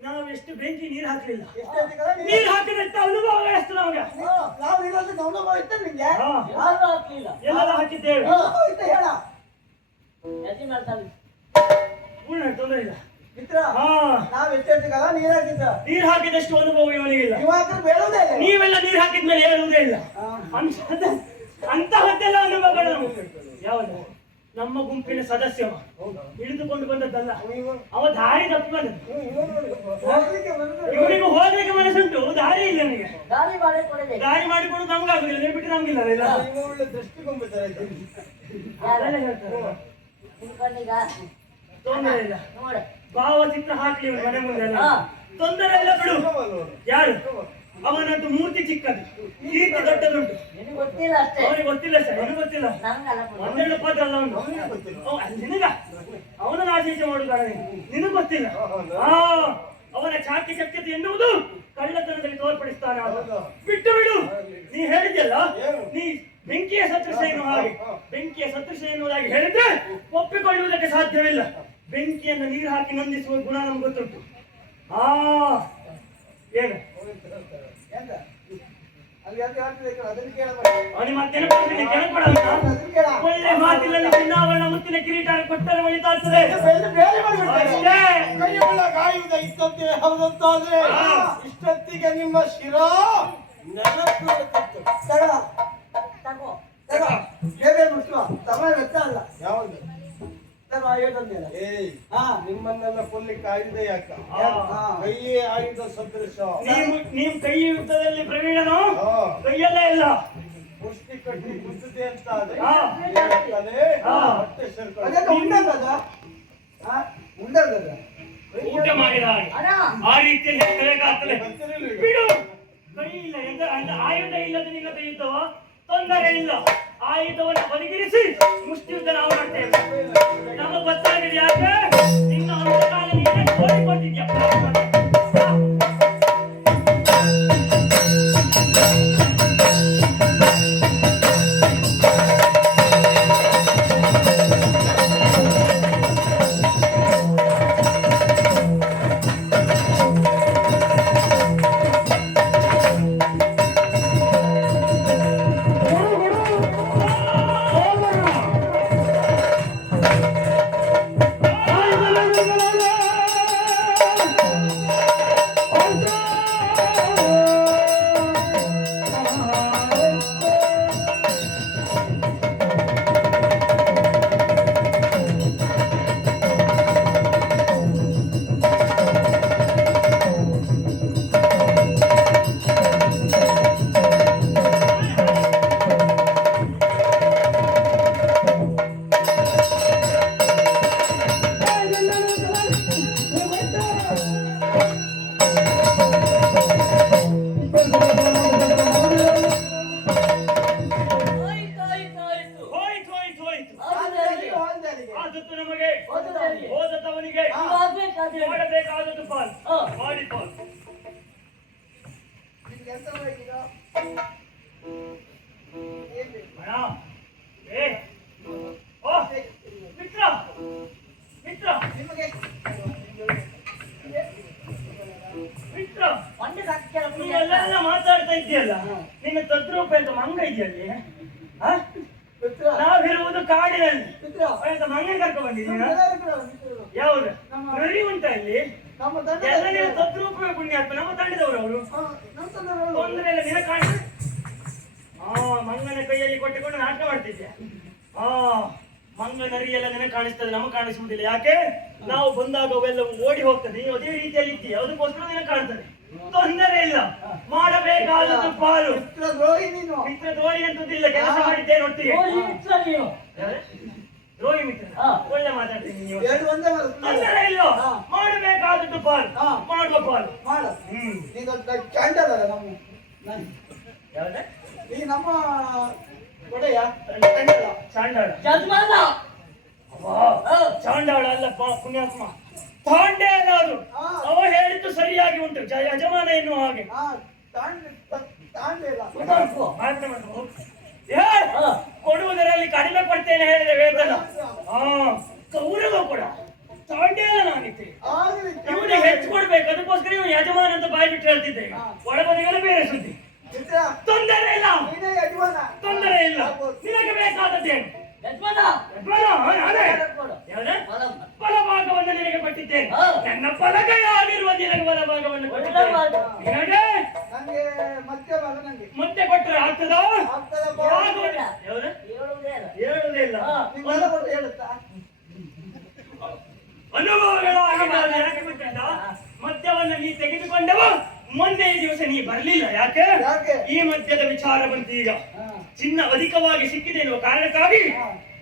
ನಾವೆಷ್ಟು ಬೆಂಕಿ ನೀರು ಹಾಕಲಿಲ್ಲ. ನೀರು ಹಾಕಿದಂತ ಅನುಭವ ಎಷ್ಟು ನಮಗೆ. ನಾವು ಇರೋದು ಅನುಭವ ಇತ್ತ ನಿಂಗೆ? ಹಾ. ಯಾರು ಹಾಕ್ಲಿಲ್ಲ. ಎಲ್ಲರೂ ಹಾಕಿದ್ದೇವೆ. ಹೇಳ ಎಲ್ಲಿ ಮಾಡ್ತಾವೆ ತೊಂದರೆ ಇಲ್ಲ. ಮಿತ್ರ ಹಾ ನಾವ್ ಎಷ್ಟೆಲ್ಲ ನೀರ್ ಹಾಕಿದ್ದ ನೀರ್ ಹಾಕಿದಷ್ಟು ಅನುಭವ ಇವನಿಗಿಲ್ಲ. ಇವಾಗ ಬೇಡೋದೇ ಇಲ್ಲ. ನೀವೆಲ್ಲ ನೀರ್ ಹಾಕಿದ್ಮೇಲೆ ಹೇಳುವುದೇ ಇಲ್ಲ. ಅಂತಹದ್ದೆಲ್ಲ ಅನುಭವಗಳು ನಮಗೆ. ಯಾವುದು ನಮ್ಮ ಗುಂಪಿನ ಸದಸ್ಯವ ಹಿಡಿದುಕೊಂಡು ಬಂದದ್ದಲ್ಲ, ಅವ ದಾರಿ ತಪ್ಪಿ ಬಂದದ್ದು. ಹೋಗ್ಲಿಕ್ಕೆ ಬಂದ್ರೆ ಇವನಿಗೂ ಹೋಗ್ಲಿಕ್ಕೆ ಮನಸ್ಸುಂಟು, ದಾರಿ ಇಲ್ಲ ನನಗೆ. ದಾರಿ ಮಾಡಿ ಕೊಡಬೇಕು. ದಾರಿ ಮಾಡಿಕೊಂಡು ನಮ್ಗಾಗುದಿಲ್ಲ, ನೀವು ಬಿಟ್ಟು ನಮ್ಗಿಲ್ಲ ಇಲ್ಲ. ಇವ ಒಳ್ಳೆ ದೃಷ್ಟಿಗೊಂಬೆ ತರ ಇದ್ದಾನೆ. ಅದೆಲ್ಲ ಹೇಳ್ತಾರೆ. ನಿನ್ ಕಣ್ಣಿಗ ತೊಂದರೆ ಇಲ್ಲ, ನೋಡು. ಭಾವಚಿತ್ರ ಹಾಕ್ಲಿ ಇವ್ನ ಮನೆ ಮುಂದೆ ಎಲ್ಲ. ಹಾ. ತೊಂದರೆ ಇಲ್ಲ ಬಿಡು. ಯಾರು ಅವನದ್ದು ಮೂರ್ತಿ ಚಿಕ್ಕದು, ಕೀರ್ತಿ ದೊಡ್ಡದುಂಟು. ನಿನಗೆ ಗೊತ್ತಿಲ್ಲ ಅಷ್ಟೇ. ಅವನಿಗೆ ಗೊತ್ತಿಲ್ಲ ಸರ್, ಅವನಿಗೆ ಗೊತ್ತಿಲ್ಲ. ನಂಗಲ್ಲ ಗೊತ್ತು. ಒಂದೆರಡು ಪದ ಅಲ್ಲ ಅವನು. ನಿನಗ ಅವನನ್ನು ಆಚೀಚೆ ಮಾಡುತ್ತಾನೆ, ನಿನಗೆ ಗೊತ್ತಿಲ್ಲ. ಆ ಅವನ ಚಾಕಿ ಚಕ್ಯತೆ ಎನ್ನುವುದು ಕಳ್ಳತನದಲ್ಲಿ ತೋರ್ಪಡಿಸ್ತಾನೆ. ಬಿಟ್ಟು ಬಿಡು. ನೀ ಹೇಳಿದ್ಯಲ್ಲ, ನೀ ಬೆಂಕಿಯ ಸದೃಶ ಎನ್ನುವ ಹಾಗೆ, ಬೆಂಕಿಯ ಸದೃಶ ಎನ್ನುವುದಾಗಿ ಹೇಳಿದ್ರೆ ಒಪ್ಪಿಕೊಳ್ಳುವುದಕ್ಕೆ ಸಾಧ್ಯವಿಲ್ಲ. ಬೆಂಕಿಯನ್ನು ನೀರು ಹಾಕಿ ನಂದಿಸುವ ಗುಣ ನಮ್ಗೆ ಗೊತ್ತುಂಟು. ಏನು ಎಂತ ಅಲ್ಲಿ ಅಂತ ಹೇಳ್ತಿದ್ದೆ, ಅದನ್ನ ಕೇಳಬೇಡ. ಅವನಿಗೆ ಮತ್ತೆ ನೆನಪಾಗ್ತದೆ, ಕೆಳಪಡಲ್ಲ. ಅದನ್ನ ಕೇಳ. ಒಳ್ಳೆ ಮಾತಿನಲ್ಲಿ ಚಿನ್ನಾಭರಣ ಮುತ್ತಿನ ಕಿರೀಟ ಕೊಟ್ಟರೆ ಒಳಿತಾಗ್ತದೆ ಬೇರೆ ಮಾಡ್ಬಿಡ್ತಾರೆ. ಅಷ್ಟೇ. ಕೈಯೊಳ ಗಾಯದ ಇಷ್ಟೊತ್ತಿಗೆ ಹೌದಂತಾದ್ರೆ ಇಷ್ಟೊತ್ತಿಗೆ ನಿಮ್ಮ ಶಿರ ನೆನಪುತ್ತಿತ್ತು. ತಗ ತಗೋ. ತಗ ಬೇರೆ ಮುಖ್ಯ ಸಮಯ ವೆಚ್ಚ ಅಲ್ಲ. ಯಾವುದು? ತಗ ಹೇಳ್ತಂದಿಲ್ಲ. ಏಯ್ ಹಾ ನಿಮ್ಮನ್ನೆಲ್ಲ ಕೊಲ್ಲಿಕ್ಕೆ ಆಯುಧ ಯಾಕ? ಹಾ. ಕೈಯೇ ಆಯುಧ ಸದೃಶ. ನೀವು ಕೈ ಯುದ್ಧದಲ್ಲಿ ಪ್ರವೀಣನು, ಹಾ. ಕೈಯಲ್ಲೇ ಇಲ್ಲ. ಮುಷ್ಟಿ ಕಟ್ಟಿ ಕುಸಿದೆ ಅಂತ ಆದ್ರೆ ಹಾ. ಹೊಟ್ಟೆ ಸೇರ್ಕೊಳ್ಳಿ. ಅದಕ್ಕೆ ಉಂಡದ ಉಂಡದ ಊಟ ಮಾಡಿದ ಹಾಗೆ. ಅಣ್ಣ ಆ ರೀತಿಯಲ್ಲಿ ಹೇಳಬೇಕಾಗ್ತದೆ. ಗೊತ್ತಿರಲಿಲ್ಲ ಈಗ. ಬಿಡು. ಕೈ ಇಲ್ಲ ಎಂದ ಆಯುಧ ಇಲ್ಲದ ನಿಗತ ಯುದ್ಧವ ತೊಂದರೆ ಇಲ್ಲ. ಆಯುಧವನ್ನು ಬದಿಗಿರಿಸಿ ಮುಷ್ಟಿ ಯುದ್ಧ ನಾವು ಮಾಡ್ತೇವೆ. ನಮಗೆ ಗೊತ್ತಾಗಿದೆ ಯಾಕೆ ನಿನ್ನ ಅಂತಕಾಲ ನೀನೇ ಕೋರಿಕೊಟ್ಟಿದ್ಯಾ. ಹೋಯ್ತು ಹೋಯ್ತು ಹೋಯ್ತು. ಹೋಯ್ತು ಹೋಯ್ತು ಹೋಯ್ತು. ಹೋದದಲ್ಲಿ ಆದದ್ದು ನಮಗೆ, ಹೋದದಲ್ಲಿ ಹೋದವನಿಗೆ ಇವಾಗ್ಬೇಕಾದ್ರೆ ಮಾಡಬೇಕಾದದ್ದು ಪಾಲ್ ಹಾ. ಮಾಡಿ ಪಾಲ್. ನಿಮ್ಗೆ ಎಂತ ಬೇಕೀಗ? ಏನ್ ಬೇಕು? ಅಣ್ಣ, ಏ ಓ ಮಿತ್ರ ಮಿತ್ರ ನಿಮಗೆ ಮಿತ್ರ ಒಂದೇ ಸಾಕ್ಯಾರ ನೀವೆಲ್ಲ ಮಾತಾಡ್ತಾ ಇದ್ದೀಯಲ್ಲ, ನಿನ್ನ ತದ್ರೂಪ ಅಂತ ಮಂಗ ಇದೆಯಲ್ಲಿ. ಮಿತ್ರ ನಾವಿರುವುದು ಕಾಡಿನಲ್ಲಿ. ಮಿತ್ರ ಅಂತ ಮಂಗ ಕರ್ಕೊಂಡು ಬಂದಿದ್ದೀನ. ಎಲ್ಲರೂ ಕೂಡ ಮಿತ್ರರು. ಯಾವುದು ನರಿ ಉಂಟಾ ಇಲ್ಲಿ? ನಮ್ಮ ತಂಡ ಎಲ್ಲ ನಿನ್ನ ತದ್ರೂಪವೇ ಪುಣ್ಯಾತ್ಮ. ನಮ್ಮ ತಂಡದವರು ಅವರು. ನಮ್ಮ ತಂಡದವರು. ತೊಂದರೆ ಇಲ್ಲ, ನಿನ್ನ ಕಾಣ. ಮಂಗನ ಕೈಯಲ್ಲಿ ಕೊಟ್ಟುಕೊಂಡು ನಾಟಕ ಮಾಡ್ತಿದ್ದೆ. ಮಂಗ ನರಿ ಎಲ್ಲ ನಿನಗೆ ಕಾಣಿಸ್ತದೆ, ನಮಗೆ ಕಾಣಿಸುವುದಿಲ್ಲ. ಯಾಕೆ? ನಾವು ಬಂದಾಗ ಅವೆಲ್ಲವೂ ಓಡಿ ಹೋಗ್ತದೆ. ನೀವು ಅದೇ ರೀತಿಯಲ್ಲಿ ಇದ್ದೀಯ, ಅದಕ್ಕೋಸ್ಕರ ನಿನಗೆ ಕಾಣ್ತದೆ. ತೊಂದರೆ ಇಲ್ಲ, ಮಾಡಬೇಕಾದದ್ದು ಪಾಲು. ಮಿತ್ರ ದ್ರೋಹಿ ನೀನು. ಮಿತ್ರ ದ್ರೋಹಿ ಅಂತದಿಲ್ಲ, ಕೆಲಸ ಮಾಡಿದ್ದೇನೆ ಒಟ್ಟಿಗೆ. ಹೋಗಿ ಮಿತ್ರ ನೀವು. ಯಾರು? ದ್ರೋಹಿ ಮಿತ್ರ. ಹಾ. ಒಳ್ಳೆ ಮಾತಾಡ್ತೀನಿ ನೀವು. ಎರಡು ಒಂದೇ ಬರುತ್ತೆ. ತೊಂದರೆ ಇಲ್ಲ, ಹಾ. ಮಾಡಬೇಕಾದದ್ದು ಪಾಲು, ಹಾ. ಮಾಡುವ ಪಾಲು. ಮಾಡು. ಹ್ಮ್. ನೀನು ಕ್ಯಾಂಡಲ್ ಅಲ್ಲ ನಮ್ಮ ಯಾವ್ದೆ? ಈ ನಮ್ಮ ಒಡೆಯ ಕ್ಯಾಂಡಲ್. ಚಾಂಡಾಳ. ಯಜಮಾನ ಚಾಂಡಾಳ ಅಲ್ಲಪ್ಪ ಪುಣ್ಯಾತ್ಮ, ತಾಂಡೇಲ ಅದು. ಹಾ. ಅವ ಹೇಳಿದ್ದು ಸರಿಯಾಗಿ ಉಂಟು, ಯಜಮಾನ ಎನ್ನುವ ಹಾಗೆ. ಹಾ ತಾಂಡಿಲ್ಲ. ಉದಾರ್ಪು. ಮಾತ್ರ ಮಾಡ್ಕೊ. ಏ, ಕೊಡುವುದರಲ್ಲಿ ಕಡಿಮೆ ಕೊಡ್ತೇನೆ ಹೇಳಿದೆ ವೇತನ. ಗೌರವ ಕೂಡ ತಾಂಡೇಲ ನಾನಿದ್ದೆ. ಆಗಲಿ ಇವನಿಗೆ ಹೆಚ್ಚು ಕೊಡ್ಬೇಕು, ಅದಕ್ಕೋಸ್ಕರ ಇವನು ಯಜಮಾನ ಅಂತ ಬಾಯಿ ಬಿಟ್ಟು ಹೇಳ್ತಿದ್ದೆ. ಒಳಬದಿಗಳು ಬೇರೆ ಸುದ್ದಿ. ಮಿತ್ರ ತೊಂದರೆ ಇಲ್ಲ, ನೀನೇ ಯಜಮಾನ. ತೊಂದರೆ ಇಲ್ಲ. ನಿನಗೆ ಬೇಕಾದದ್ದೇನು? ಯಜಮಾನ ಯಜಮಾನ, ನಾನೇ. ಕೊಡು. ಯಾವ್ದು? ಬಲಮ್ಮ. ಬಲಭಾಗವನ್ನು ನಿನಗೆ ಕೊಟ್ಟಿದ್ದೇನೆ. ಹಾ. ನನ್ನ ಬಲಗೈಯಾಗಿರುವ ನಿನಗೆ ಬಲಭಾಗವನ್ನು ಒಳ್ಳೆ ಕೊಟ್ಟಿದ್ದೇನೆ. ಮಾತು. ನಿನಗೆ ನಂಗೆ ಮಧ್ಯ ಭಾಗ ನಂಗೆ ಮತ್ತೆ ಕೊಟ್ಟರೆ ಆಗ್ತದಾ? ಆಗ್ತದಪ್ಪ. ಆಗುವುದಿಲ್ಲ. ಯಾವ್ದು? ಹೇಳುವುದೇ ಇಲ್ಲ. ಹೇಳುವುದೇ ಇಲ್ಲ. ಹಾ. ನಿಮ್ಗೆಲ್ಲ ಕೊಟ್ಟು ಹೇಳುತ್ತಾ ಅನುಭವಗಳಾಗಿ ನಾನು ಯಾಕೆ ಗೊತ್ತಿಲ್ಲ? ಮದ್ಯವನ್ನು ನೀ ತೆಗೆದುಕೊಂಡವ ಮೊನ್ನೆ ಈ ದಿವಸ ನೀ ಬರ್ಲಿಲ್ಲ. ಯಾಕೆ? ಯಾಕೆ? ಈ ಮದ್ಯದ ವಿಚಾರ ಬಂತು ಈಗ. ಹಾ. ಚಿನ್ನ ಅಧಿಕವಾಗಿ ಸಿಕ್ಕಿದೆ ಎನ್ನುವ ಕಾರಣಕ್ಕಾಗಿ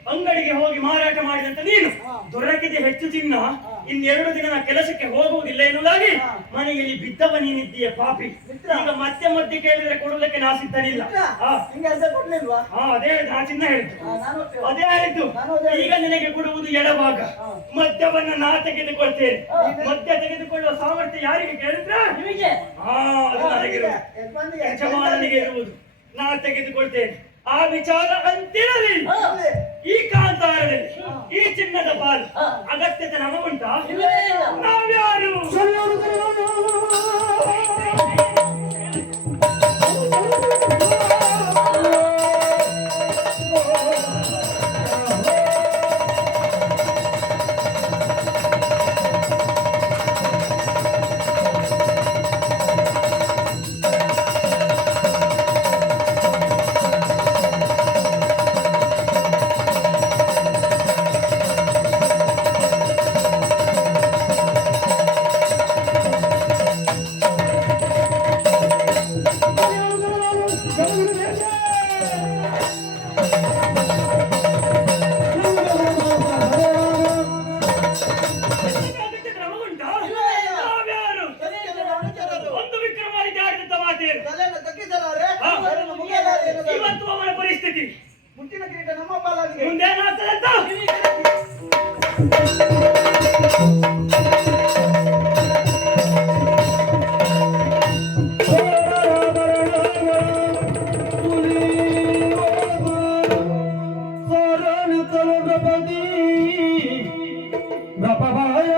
ಅಂಗಡಿಗೆ ಹೋಗಿ ಮಾರಾಟ ಮಾಡಿದಂತ ನೀನು ಹಾ. ದೊರಕಿದೆ ಹೆಚ್ಚು ಚಿನ್ನ. ಹಾ. ಇನ್ನೆರಡು ದಿನ ನಾ ಕೆಲಸಕ್ಕೆ ಹೋಗುವುದಿಲ್ಲ ಎನ್ನುವುದಾಗಿ ಹಾ. ಮನೆಯಲ್ಲಿ ಬಿದ್ದವ ನೀನಿದ್ದೀಯ ಪಾಪಿ. ಮಿತ್ರ. ಈಗ ಮತ್ತೆ ಕೇಳಿದ್ರೆ ಕೊಡಲಿಕ್ಕೆ ನಾ ಸಿದ್ಧನಿಲ್ಲ. ಹಾ. ನಿಂಗೆ ಅರ್ಧ ಕೊಡ್ಲಿಲ್ವಾ ಹಾ, ಅದೇ ನಾ ಚಿನ್ನ ಹೇಳಿದ್ದು. ನಾನು ಅದೇ ಆಯ್ತು. ನಾನು ಅದೇ ಈಗ ನಿನಗೆ ಕೊಡುವುದು ಎಡಭಾಗ. ಹಾ. ಮದ್ಯವನ್ನ ನಾ ತೆಗೆದುಕೊಳ್ತೇನೆ. ಹಾ. ಮದ್ಯ ತೆಗೆದುಕೊಳ್ಳುವ ಸಾಮರ್ಥ್ಯ ಯಾರಿಗೆ ಕೇಳಿದ್ರೆ ನಿಮಗೆ ಅದು ನನಗಿರುವುದು. ಯಜಮಾನಿಗೆ ಯಜಮಾನನಿಗೆ ಇರುವುದು. ನಾ ತೆಗೆದುಕೊಳ್ತೇನೆ. ಆ ವಿಚಾರ ಅಂತಿರಲಿ. ಹಾ. ಈ ಕಾಂತಾರದಲ್ಲಿ ಹಾ. ಈ ಚಿನ್ನದ ಪಾಲು ಹಾ. ಅಗತ್ಯತೆ ನಮಗುಂಟಾ? ಇಲ್ಲವೇ ಇಲ್ಲ. ನಾವ್ಯಾರು? ಅಗತ್ಯತೆ ನಮಗುಂಟಾ? ಇಲ್ಲವೇ ಇಲ್ಲ. ನಾವ್ಯಾರು? ಒಂದು ವಿಕ್ರಮಾದಿತ್ಯ ಆಡಿದಂತ ಮಾತೇನು? ತಲೆಯನ್ನು ತಗ್ಗಿಸಲಾರೆ ಹಾ. ಅದನ್ನು ಮುಗಿಯಲಾರೆ ಎನ್ನುವುದಾಗಿ. ಇವತ್ತು ಅವನ ಪರಿಸ್ಥಿತಿ ಮುಟ್ಟಿನ ಕಿರೀಟ ನಮ್ಮ ಪಾಲಾಗಿದೆ ಮುಂದೇನಾಗ್ತದಂತ? ನೃಪಭಾಯ